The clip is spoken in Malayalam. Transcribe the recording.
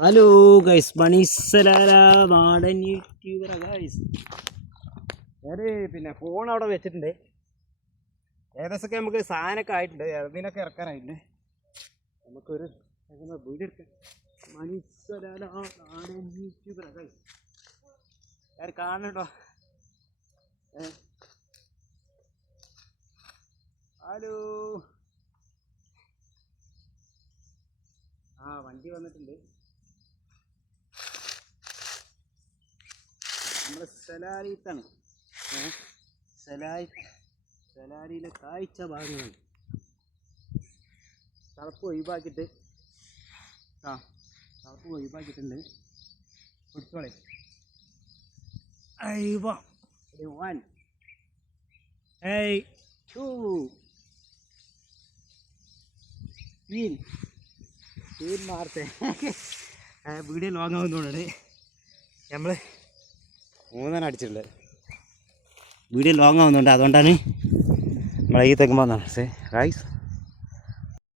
ഹലോ ഗൈസ്, മണീസലാല നാടൻ യൂട്യൂബറാ ഗൈസ്. ഞാൻ പിന്നെ ഫോൺ അവിടെ വെച്ചിട്ടുണ്ട്. ഏകദേശമൊക്കെ നമുക്ക് സാധനമൊക്കെ ആയിട്ടുണ്ട്, അതിനൊക്കെ ഇറക്കാനായിട്ടുണ്ട്. നമുക്കൊരു വീഡിയോ എടുക്കാം. മണീസലാല നാടൻ യൂട്യൂബറാ ഗൈസ്. ഞാൻ കാണട്ടോ. ഹലോ, വണ്ടി വന്നിട്ടുണ്ട്. നമ്മുടെ സലാരിത്താണ്. സലാരിയിലെ കാഴ്ച ഭാഗങ്ങൾ തളപ്പ് ഒഴിവാക്കിയിട്ടുണ്ട്. പിടിച്ചോളെ. 1 2 3 മാർത്തെ വീഡിയോ ലോങ് ആവുന്നതുകൊണ്ടാണ് നമ്മൾ 3 അടിച്ചിട്ടുള്ളത്. വീഡിയോ ലോങ് ആവുന്നുണ്ട്, അതുകൊണ്ടാണ് നമ്മൾ ഈ തെക്കുമ്പോൾ ഗൈസ്.